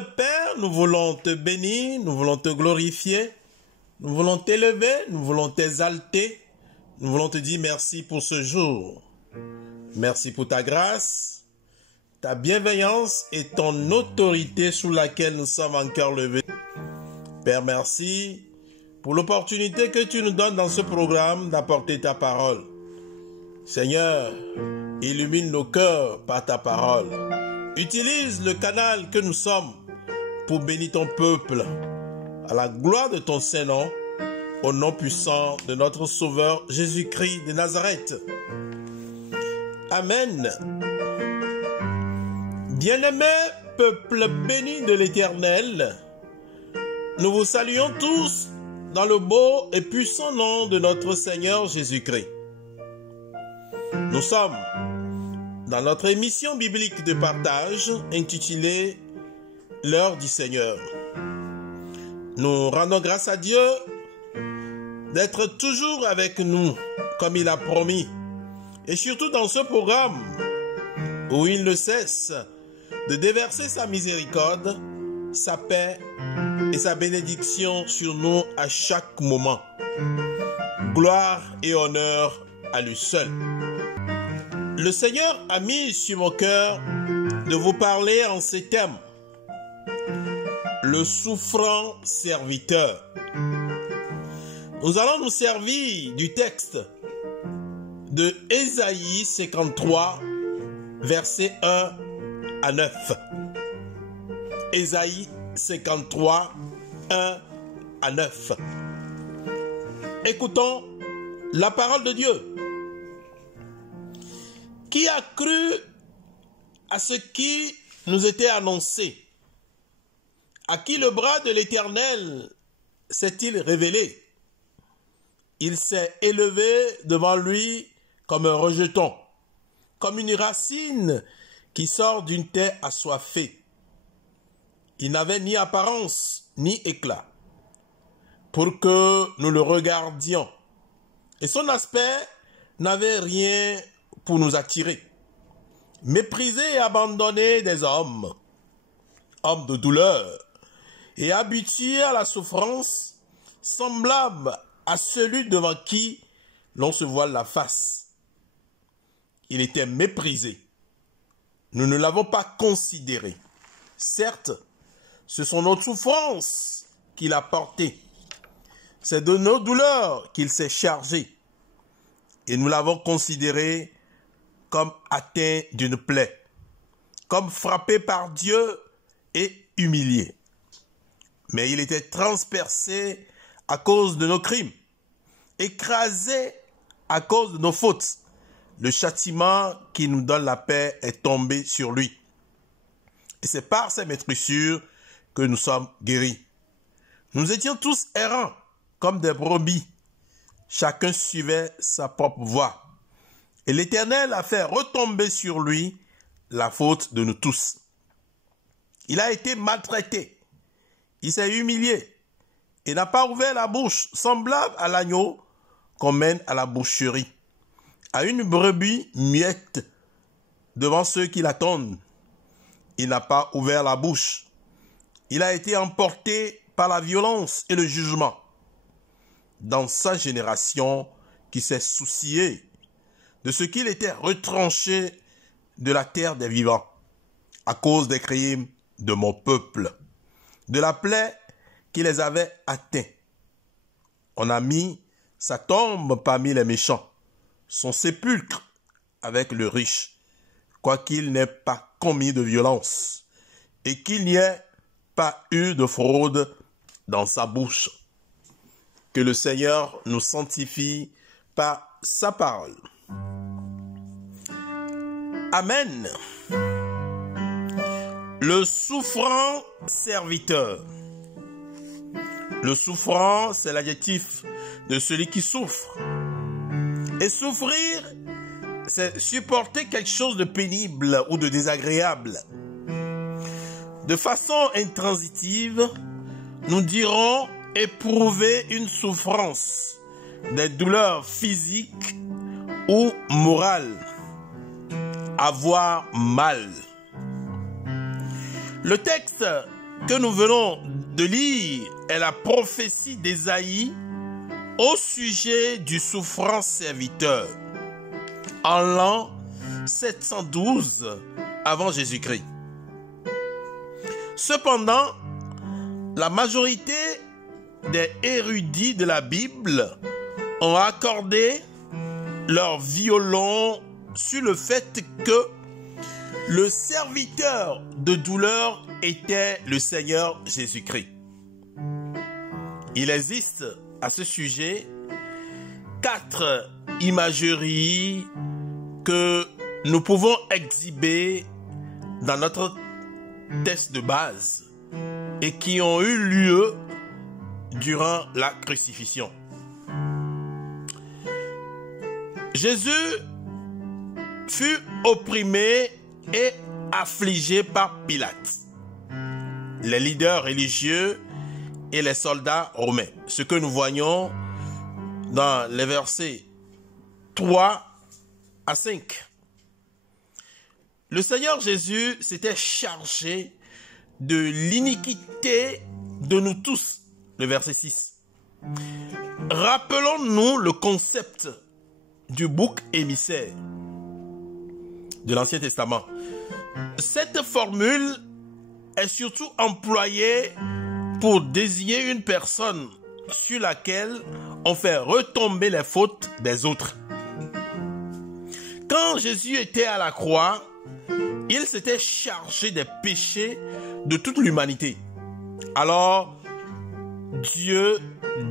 Éternel Père, nous voulons te bénir, nous voulons te glorifier, nous voulons t'élever, nous voulons t'exalter, nous voulons te dire merci pour ce jour. Merci pour ta grâce, ta bienveillance et ton autorité sous laquelle nous sommes encore levés. Père, merci pour l'opportunité que tu nous donnes dans ce programme d'apporter ta parole. Seigneur, illumine nos cœurs par ta parole. Utilise le canal que nous sommes pour bénir ton peuple, à la gloire de ton Saint-Nom, au nom puissant de notre Sauveur Jésus-Christ de Nazareth. Amen. Bien-aimés, peuple béni de l'Éternel, nous vous saluons tous dans le beau et puissant nom de notre Seigneur Jésus-Christ. Nous sommes dans notre émission biblique de partage intitulée « L'heure du Seigneur ». Nous rendons grâce à Dieu d'être toujours avec nous comme il a promis. Et surtout dans ce programme où il ne cesse de déverser sa miséricorde, sa paix et sa bénédiction sur nous à chaque moment. Gloire et honneur à lui seul. Le Seigneur a mis sur mon cœur de vous parler en ces termes. Le souffrant serviteur. Nous allons nous servir du texte de Ésaïe 53, versets 1 à 9. Ésaïe 53, 1 à 9. Écoutons la parole de Dieu. Qui a cru à ce qui nous était annoncé? À qui le bras de l'Éternel s'est-il révélé? Il s'est élevé devant lui comme un rejeton, comme une racine qui sort d'une terre assoiffée. Il n'avait ni apparence ni éclat, pour que nous le regardions. Et son aspect n'avait rien pour nous attirer. Méprisé et abandonné des hommes, hommes de douleur, et habitué à la souffrance, semblable à celui devant qui l'on se voile la face. Il était méprisé. Nous ne l'avons pas considéré. Certes, ce sont nos souffrances qu'il a portées. C'est de nos douleurs qu'il s'est chargé. Et nous l'avons considéré comme atteint d'une plaie, comme frappé par Dieu et humilié. Mais il était transpercé à cause de nos crimes, écrasé à cause de nos fautes. Le châtiment qui nous donne la paix est tombé sur lui. Et c'est par ses meurtrissures que nous sommes guéris. Nous étions tous errants, comme des brebis. Chacun suivait sa propre voie. Et l'Éternel a fait retomber sur lui la faute de nous tous. Il a été maltraité. Il s'est humilié et n'a pas ouvert la bouche, semblable à l'agneau qu'on mène à la boucherie, à une brebis muette devant ceux qui l'attendent. Il n'a pas ouvert la bouche. Il a été emporté par la violence et le jugement. Dans sa génération qui s'est souciée de ce qu'il était retranché de la terre des vivants, à cause des crimes de mon peuple, de la plaie qui les avait atteints. On a mis sa tombe parmi les méchants, son sépulcre avec le riche, quoiqu'il n'ait pas commis de violence, et qu'il n'y ait pas eu de fraude dans sa bouche. Que le Seigneur nous sanctifie par sa parole. Amen. Le souffrant serviteur. Le souffrant, c'est l'adjectif de celui qui souffre. Et souffrir, c'est supporter quelque chose de pénible ou de désagréable. De façon intransitive, nous dirons éprouver une souffrance, des douleurs physiques ou morales. Avoir mal. Le texte que nous venons de lire est la prophétie d'Ésaïe au sujet du souffrant serviteur en l'an 712 avant Jésus-Christ. Cependant, la majorité des érudits de la Bible ont accordé leur violon sur le fait que le serviteur de douleur était le Seigneur Jésus-Christ. Il existe à ce sujet 4 imageries que nous pouvons exhiber dans notre texte de base et qui ont eu lieu durant la crucifixion. Jésus fut opprimé et affligé par Pilate, les leaders religieux et les soldats romains. Ce que nous voyons dans les versets 3 à 5. Le Seigneur Jésus s'était chargé de l'iniquité de nous tous. Le verset 6. Rappelons-nous le concept du bouc émissaire de l'Ancien Testament. Cette formule est surtout employée pour désigner une personne sur laquelle on fait retomber les fautes des autres. Quand Jésus était à la croix, il s'était chargé des péchés de toute l'humanité. Alors, Dieu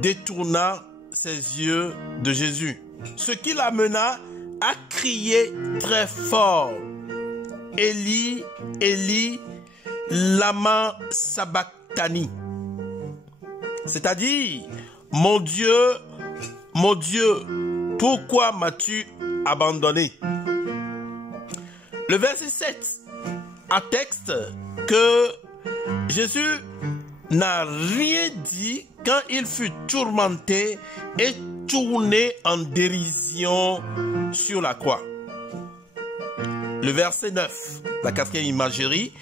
détourna ses yeux de Jésus, ce qui l'amena à crier très fort: Élie, Élie, lama sabachthani. C'est-à-dire, mon Dieu, pourquoi m'as-tu abandonné? Le verset 7 atteste que Jésus n'a rien dit quand il fut tourmenté et tourné en dérision sur la croix. Le verset 9, la 4e imagerie,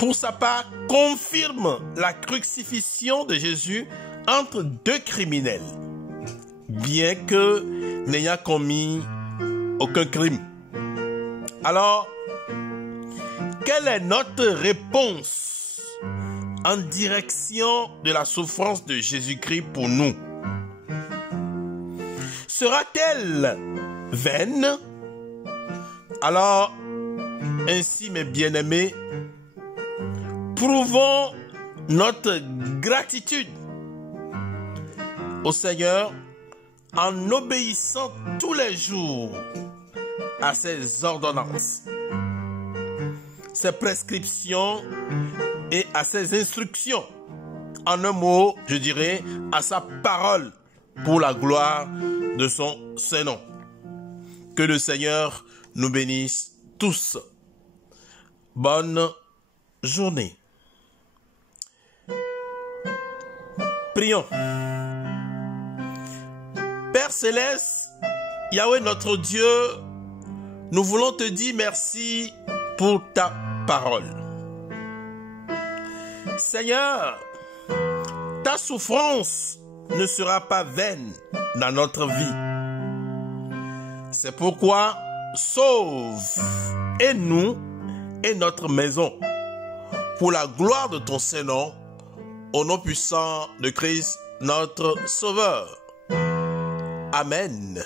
pour sa part, confirme la crucifixion de Jésus entre 2 criminels, bien que n'ayant commis aucun crime. Alors, quelle est notre réponse en direction de la souffrance de Jésus-Christ pour nous? Sera-t-elle vaine? Alors, ainsi, mes bien-aimés, prouvons notre gratitude au Seigneur en obéissant tous les jours à ses ordonnances, ses prescriptions et à ses instructions. En un mot, je dirais, à sa parole pour la gloire de son Saint-Nom. Que le Seigneur nous bénisse tous. Bonne journée. Prions. Père Céleste, Yahweh notre Dieu, nous voulons te dire merci pour ta parole. Seigneur, ta souffrance ne sera pas vaine dans notre vie. C'est pourquoi sauve et nous et notre maison pour la gloire de ton Saint-Nom, au nom puissant de Christ notre Sauveur. Amen.